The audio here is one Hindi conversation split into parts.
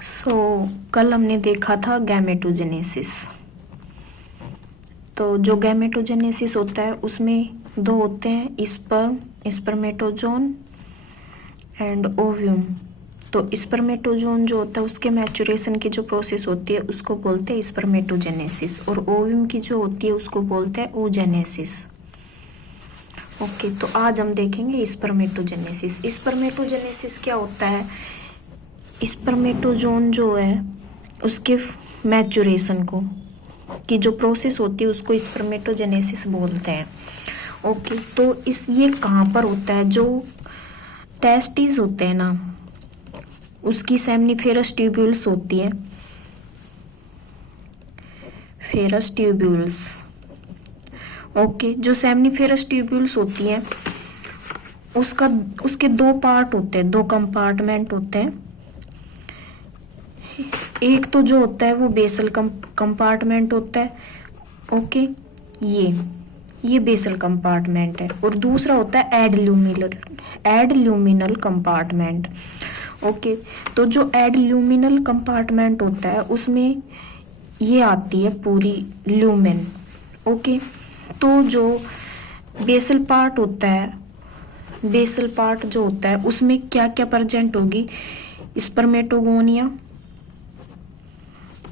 कल हमने देखा था गैमेटोजेनेसिस। तो जो गैमेटोजेनेसिस होता है उसमें दो होते हैं, स्पर्मेटोजोन एंड ओव्यूम। तो स्पर्मेटोजोन जो होता है उसके मैचुरेशन की जो प्रोसेस होती है उसको बोलते हैं स्पर्मेटोजेनेसिस, और ओव्यूम की जो होती है उसको बोलते हैं oogenesis। ओके, तो आज हम देखेंगे स्पर्मेटोजेनेसिस। स्पर्मेटोजेनेसिस क्या होता है? स्पर्मेटोजोन जो है उसके मैचुरेशन को की जो प्रोसेस होती है उसको स्पर्मेटोजेनेसिस बोलते हैं। ओके, तो ये कहाँ पर होता है? जो टेस्टिस होते हैं ना, उसकी सेमनीफेरस ट्यूब्यूल्स होती है, फेरस ट्यूब्यूल्स। ओके, जो सेमनीफेरस ट्यूब्यूल्स होती हैं उसके दो पार्ट होते हैं, दो कंपार्टमेंट होते हैं। एक तो जो होता है वो बेसल कंपार्टमेंट होता है। ओके, ये बेसल कंपार्टमेंट है, और दूसरा होता है एडल्यूमिनल कंपार्टमेंट। ओके, तो जो एडल्यूमिनल कंपार्टमेंट होता है उसमें ये आती है पूरी ल्यूमेन। ओके, तो जो बेसल पार्ट होता है, बेसल पार्ट जो होता है उसमें क्या क्या प्रेजेंट होगी? Spermatogonia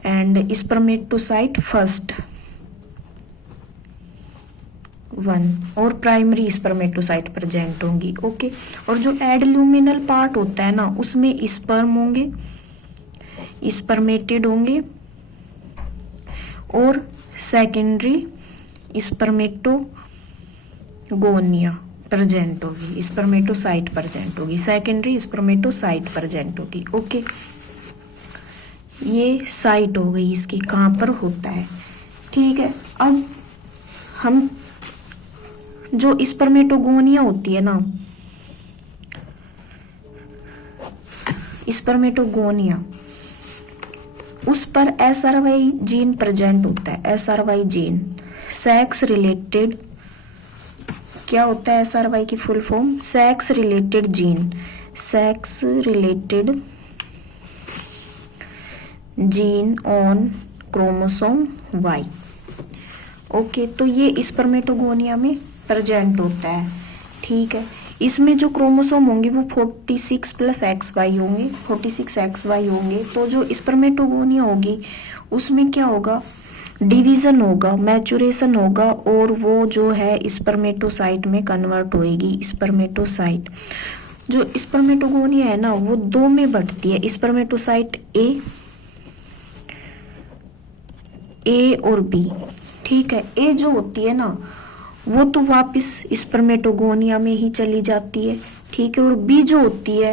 and spermatocyte first one, और प्राइमरी स्पर्मेटोसाइट प्रेजेंट होंगी। ओके, और जो एडल्यूमिनल पार्ट होता है ना उसमें स्पर्म होंगे, स्पर्मेटिड होंगे, और सेकेंडरी स्पर्मेटोगोनिया प्रेजेंट होगी, स्पर्मेटोसाइट प्रेजेंट होगी, सेकेंडरी स्पर्मेटोसाइट प्रेजेंट होगी। ओके, ये साइट हो गई इसकी, कहाँ पर होता है। ठीक है, अब हम जो स्पर्मेटोगोनिया होती है ना, स्पर्मेटोगोनिया, उस पर SRY जीन प्रेजेंट होता है। SRY जीन सेक्स रिलेटेड, क्या होता है SRY की full form? Sex related gene, sex related gene on chromosome Y। Okay, तो ये स्पर्मेटोगोनिया में प्रेजेंट होता है। ठीक है, इसमें जो क्रोमोसोम होंगे वो 46 + XY होंगे, 46 XY होंगे। तो जो स्पर्मेटोगोनिया होगी उसमें क्या होगा? डिवीजन होगा, मैचुरेशन होगा, और वो जो है स्पर्मेटोसाइट में कन्वर्ट होएगी। स्पर्मेटोसाइट, जो स्पर्मेटोगोनिया है ना वो दो में बढ़ती है, स्पर्मेटोसाइट ए और बी। ठीक है, ए जो होती है ना वो तो वापस स्पर्मेटोगोनिया में ही चली जाती है। ठीक है, और बी जो होती है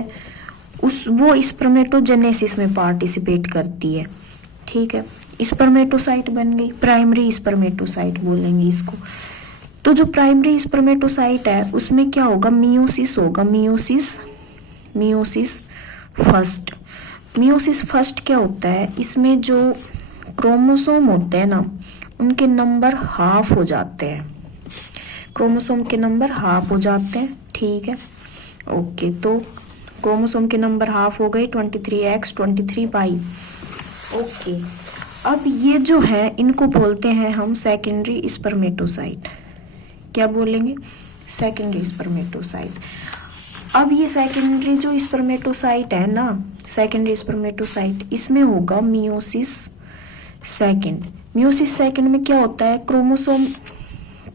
वो स्पर्मेटोजेनेसिस में पार्टिसिपेट करती है। ठीक है, स्पर्मेटोसाइट बन गई, प्राइमरी स्पर्मेटोसाइट बोलेंगे इसको। तो जो प्राइमरी स्पर्मेटोसाइट है उसमें क्या होगा? मियोसिस होगा, मियोसिस फर्स्ट। मियोसिस फर्स्ट क्या होता है? इसमें जो क्रोमोसोम होते हैं ना उनके नंबर हाफ हो जाते हैं, क्रोमोसोम के नंबर हाफ हो जाते हैं। ठीक है, ओके, तो क्रोमोसोम के नंबर हाफ हो गए, 23X 23Y। ओके, अब ये जो है इनको बोलते हैं हम सेकेंडरी स्पर्मेटोसाइट। क्या बोलेंगे? Secondary spermatocyte. अब ये सेकेंडरी जो स्पर्मेटोसाइट है ना, सेकेंडरी स्पर्मेटोसाइट, इसमें होगा मियोसिस सेकेंड। मियोसिस सेकेंड में क्या होता है?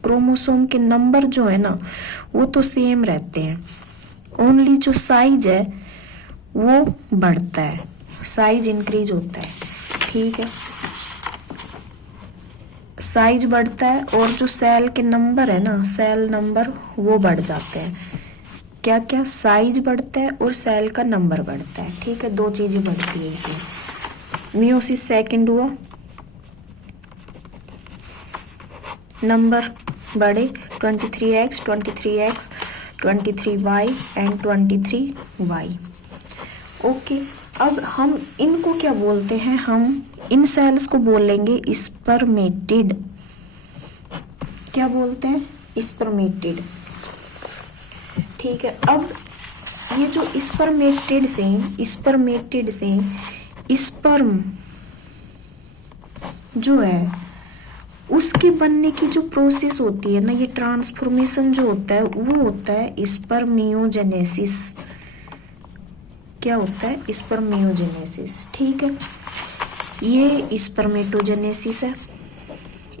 क्रोमोसोम के नंबर जो है ना वो तो सेम रहते हैं, ओनली जो साइज है वो बढ़ता है, साइज इंक्रीज होता है। ठीक है, साइज बढ़ता है, और जो सेल के नंबर है ना, सेल नंबर वो बढ़ जाते हैं। क्या क्या? साइज बढ़ता है और सेल का नंबर बढ़ता है। ठीक है, दो चीजें बढ़ती है इसमें। मियोसिस सेकेंड हुआ, नंबर बढ़े, 23X 23X 23Y and 23Y। Okay, अब हम इनको क्या बोलते हैं? हम इन सेल्स को बोलेंगे स्पर्मेटिड। क्या बोलते हैं? स्पर्मेटिड। ठीक है, अब ये जो स्पर्मेटिड से स्पर्म जो है उसके बनने की जो प्रोसेस होती है ना, ये ट्रांसफॉर्मेशन जो होता है वो होता है स्पर्मियोजेनेसिस। क्या होता है? स्पर्मियोजेनेसिस। ठीक है, ये स्पर्मेटोजेनेसिस है,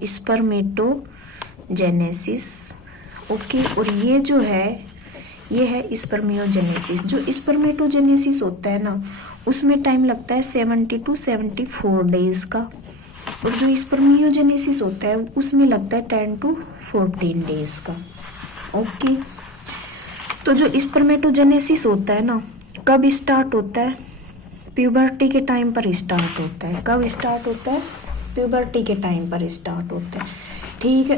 स्पर्मेटोजेनेसिस। ओके, और ये जो है ये है स्पर्मियोजेनेसिस। जो स्पर्मेटोजेनेसिस होता है ना उसमें टाइम लगता है 70 to 74 डेज का, और जो स्पर्मियोजेनेसिस होता है उसमें लगता है 10 to 14 डेज का। ओके, तो जो स्पर्मेटोजेनेसिस होता है ना कब स्टार्ट होता है? प्यूबर्टी के टाइम पर स्टार्ट होता है। कब स्टार्ट होता है? प्यूबर्टी के टाइम पर स्टार्ट होता है। ठीक है।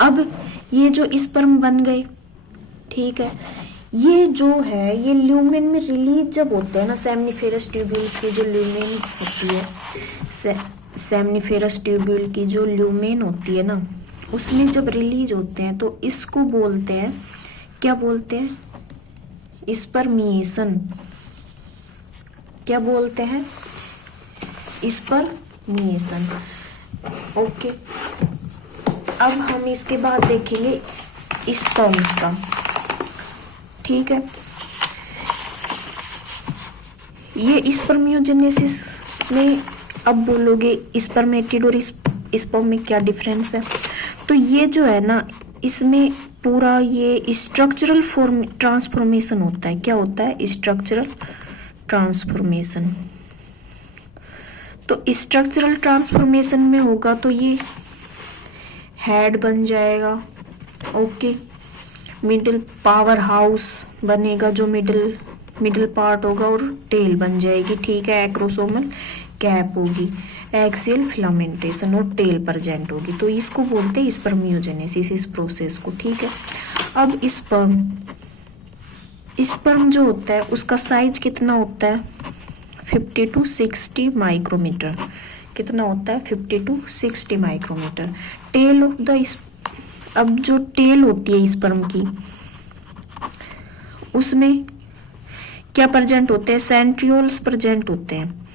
अब ये जो स्पर्म बन गए, ठीक है, ये जो है ये ल्यूमेन में रिलीज जब होते हैं ना, सेमनीफेरस ट्यूब्यूल्स की जो ल्यूमेन होती है, सेमनीफेरस ट्यूब्यूल की जो ल्यूमेन होती है ना उसमें जब रिलीज होते हैं तो इसको बोलते हैं, क्या बोलते हैं? स्पर्मिएशन। क्या बोलते हैं? स्पर्मिएशन। ओके, अब हम इसके बाद देखेंगे स्पर्म्स का। ठीक है, ये स्पर्मियोजेनेसिस में अब बोलोगे स्पर्मेटिड और स्पर्म में क्या डिफरेंस है? तो ये जो है ना इसमें पूरा ये स्ट्रक्चरल ट्रांसफॉर्मेशन होता है। क्या होता है? Structural transformation. तो स्ट्रक्चरल ट्रांसफॉर्मेशन में होगा तो ये हेड बन जाएगा। ओके, मिडिल पावर हाउस बनेगा, जो मिडिल पार्ट होगा, और टेल बन जाएगी। ठीक है, एक्रोसोमल कैप होगी, एक्सियल फिलामेंटेशन और टेल प्रेजेंट होगी। तो इसको बोलते हैं स्पर्मियोजेनेसिस, इस प्रोसेस को। ठीक है, अब स्पर्म जो होता है उसका साइज कितना होता है? 50 to 60 माइक्रोमीटर। कितना होता है? 50 to 60 micrometer. Tail of the, अब जो टेल होती है स्पर्म की उसमें क्या प्रेजेंट होते हैं? सेंट्रियोल्स प्रेजेंट होते हैं।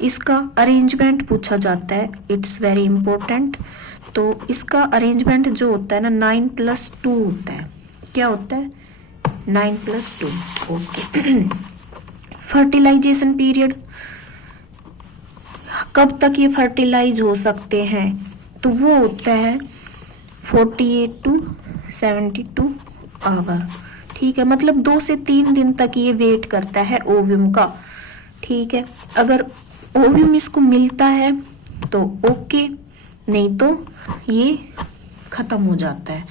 इसका अरेंजमेंट पूछा जाता है, इट्स वेरी इंपॉर्टेंट। तो इसका अरेंजमेंट जो होता है ना 9+2 होता है। क्या होता है? 9+2। ओके। फर्टिलाइजेशन पीरियड, कब तक ये फर्टिलाइज हो सकते हैं? तो वो होता है 48 to 72 आवर। ठीक है, मतलब 2 से 3 दिन तक ये वेट करता है ओव्यूम का। ठीक है, अगर ओव्यूम इसको मिलता है तो ओके, नहीं तो ये खत्म हो जाता है।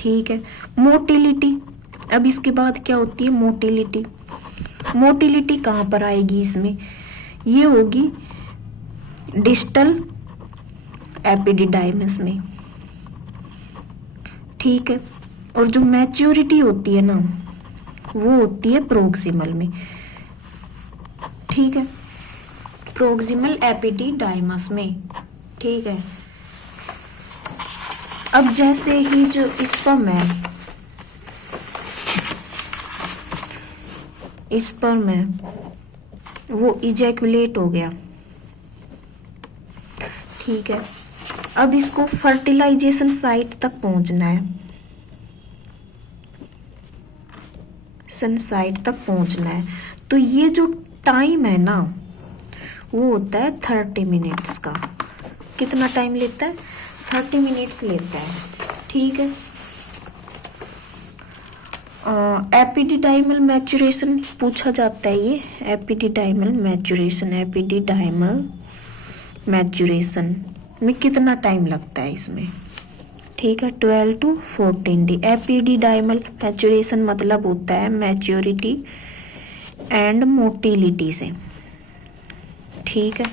ठीक है, मोटिलिटी, अब इसके बाद क्या होती है? मोटिलिटी। मोटिलिटी कहाँ पर आएगी इसमें? ये होगी डिस्टल एपिडिडाइमिस में। ठीक है, और जो मैच्योरिटी होती है ना वो होती है प्रोक्सिमल में। ठीक है, प्रोक्सिमल एपिडिडाइमस में। ठीक है, अब जैसे ही जो स्पर्म है वो इजैकुलेट हो गया। ठीक है, अब इसको फर्टिलाइजेशन साइट तक पहुंचना है, सन साइट तक पहुंचना है। तो ये जो टाइम है ना वो होता है 30 मिनट्स का। कितना टाइम लेता है? 30 मिनट्स लेता है। ठीक है, एपिडिडाइमल मैचुरेशन पूछा जाता है। ये एपिडिडाइमल मैचुरेशन में कितना टाइम लगता है इसमें? ठीक है, 12 to 14 डे। एपिडिडाइमल मैचुरेशन मतलब होता है मैच्योरिटी एंड मोटिलिटी से। ठीक है,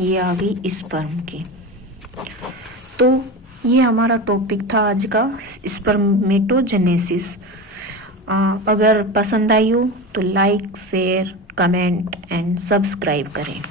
ये आ गई स्पर्म की। तो ये हमारा टॉपिक था आज का, स्पर्मेटोजेनेसिस। अगर पसंद आई हो तो like, share, comment and subscribe करें।